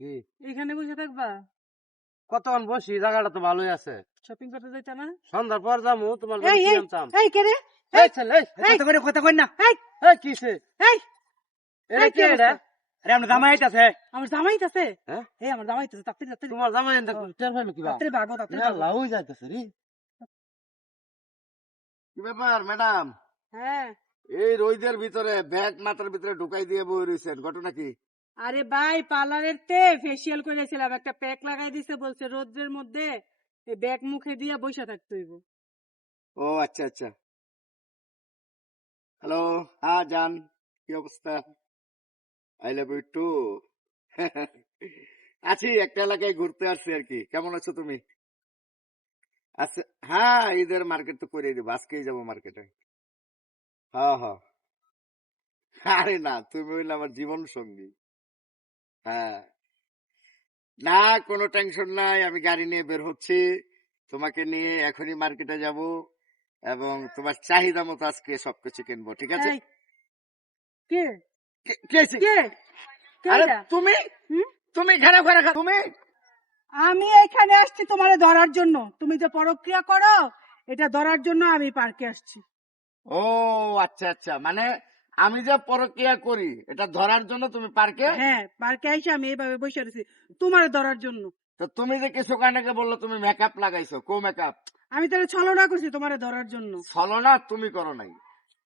এখানে বসে থাকবা? কতক্ষণ বসি? জায়গাটা তো ভালোই আছে। শপিং করতে যাইতা না? সন্ধ্যার পর যাব তোমার এই, এই, আনতাম। এই কে রে? এই ছেলে এই, এই। কথা কথা কই না। এই এই কিসে এই এটা এই, কি কি এটা অবস্থা? আরে আমরা জামাই আইতাছে। আমার জামাই আছে? এই আমার জামাই আছে তাড়াতাড়ি তাড়াতাড়ি। তোমার জামাই এনতে টের পাইলো কিবা? তাড়াতাড়ি ভাগো তাড়াতাড়ি আল্লাহ ওই যাইতাছে রে। কি ব্যাপার ম্যাডাম? হ্যাঁ। এই রোদের ভিতরে ব্যাগ মাথার ভিতরে ঢুকাই দিয়ে বই রইছেন ঘটনা কি? আরে ভাই, পার্লারের তে ফেসিয়াল করেছিলাম, একটা প্যাক লাগাই দিছে, বলছে রোদ্রের মধ্যে ব্যাগ মুখে দিয়ে বসে থাকতে হইব। ও আচ্ছা আচ্ছা। হ্যালো হ্যাঁ জান, কি অবস্থা? আই লাভ ইউ টু আছি, একটা এলাকায় ঘুরতে আসছি আর কি। কেমন আছো তুমি? আচ্ছা হ্যাঁ ঈদের মার্কেট তো করে দেবো, আজকেই যাব মার্কেটে হ্যাঁ হ্যাঁ। আরে না, তুমি হইলে আমার জীবন সঙ্গী। হ্যাঁ। না কোনো টেনশন নাই আমি গাড়ি নিয়ে বের হচ্ছি। তোমাকে নিয়ে এখনই মার্কেটে যাব এবং তোমার চাহিদা মতো আজকে সবকিছু কিনবো ঠিক আছে? কে? কে- কে আছে? কে? কে আরে তুমি? তুমি খারাপ খারাপ তুমি? আমি এখানে আসছি তোমারে ধরার জন্য। তুমি যে পরক্রিয়া করো এটা ধরার জন্য আমি পার্কে আসছি। ও আচ্ছা আচ্ছা। মানে আমি যে পরকিয়া করি এটা ধরার জন্য তুমি পার্কে? হ্যাঁ পার্কে এসে আমি এইভাবে বসে আছি তোমারে ধরার জন্য। তো তুমি যে কিছু কানাকে বলল তুমি মেকআপ লাগাইছো কো মেকআপ আমি তাহলে ছলনা করছি তোমারে ধরার জন্য। ছলনা তুমি করো নাই।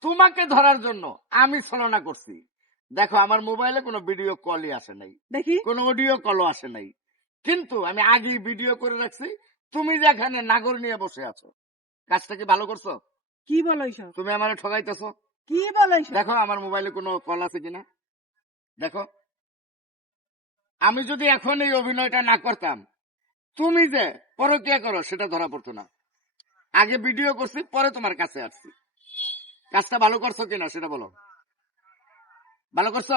তোমাকে ধরার জন্য আমি ছলনা করছি। দেখো আমার মোবাইলে কোনো ভিডিও কলই আসে নাই। দেখি। কোনো অডিও কলও আসে নাই। কিন্তু আমি আগেই ভিডিও করে রাখছি। তুমি যে এখানে নাগর নিয়ে বসে আছো কাজটা কি ভালো করছ? কি বলো তুমি আমার ঠগাইতেছো কি বলো দেখো আমার মোবাইলে কোনো কল আছে কিনা? দেখো আমি যদি এখন এই অভিনয়টা না করতাম তুমি যে পরকিয়া করো সেটা ধরা পড়তো না। আগে ভিডিও করছি পরে তোমার কাছে আসছি। কাজটা ভালো করছ কিনা সেটা বলো। ভালো করছ?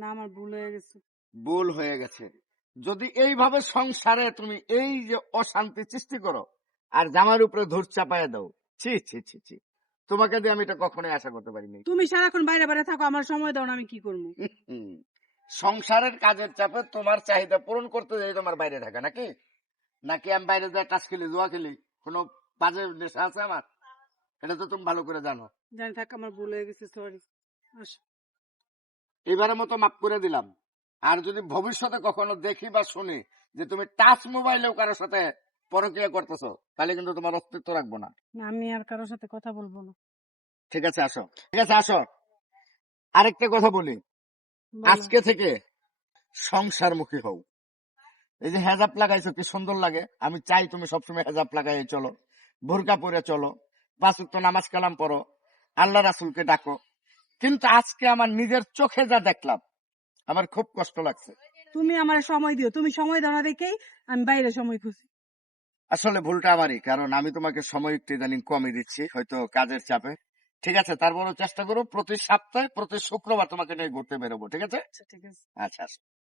না আমার ভুল হয়ে গেছে। ভুল হয়ে গেছে। যদি এইভাবে সংসারে তুমি এই যে অশান্তি সৃষ্টি করো আর জামার উপরে ধূর চাপায় দাও ছি ছি ছি ছি। তোমাকে দিয়ে আমি এটা কখনোই আশা করতে পারিনি। তুমি সারাক্ষণ বাইরে বাইরে থাকো আমার সময় দাও না আমি কি করব? সংসারের কাজের চাপে তোমার চাহিদা পূরণ করতে যাই তোমার বাইরে থাকা নাকি? নাকি আমি বাইরে যা টাস খেলি জোয়া খেলি? কোনো বাজে নেশা আছে আমার? এটা তো তুমি ভালো করে জানো। জানি থাক আমার ভুল হয়ে গেছে সরি এবারের মতো মাফ করে দিলাম। আর যদি ভবিষ্যতে কখনো দেখি বা শুনি যে তুমি টাচ মোবাইলেও কারোর সাথে পরকিয়া করতেছো তাহলে কিন্তু তোমার অস্তিত্ব রাখব না। আমি আর কারোর সাথে কথা বলব না। ঠিক আছে আসো। ঠিক আছে আসো। আরেকটা কথা বলি। আজকে থেকে সংসারমুখী হও। এই যে হেজাব লাগাইছো কি সুন্দর লাগে। আমি চাই তুমি সবসময় হেজাব লাগাই চলো। বোরকা পরে চলো। পাঁচ ওয়াক্ত নামাজ কালাম পড়ো। আল্লাহ রাসুলকে ডাকো। কিন্তু আজকে আমার নিজের চোখে যা দেখলাম আমার খুব কষ্ট লাগছে। তুমি আমার সময় দিও। তুমি সময় দাও না দেখেই আমি বাইরে সময় খুঁজি। আসলে ভুলটা আমারই কারণ আমি তোমাকে সময় একটু ইদানিং কমই দিচ্ছি হয়তো কাজের চাপে। ঠিক আছে তারপরও চেষ্টা করো প্রতি সপ্তাহে প্রতি শুক্রবার তোমাকে নিয়ে ঘুরতে বেরোবো ঠিক আছে? আচ্ছা ঠিক আছে। আচ্ছা আচ্ছা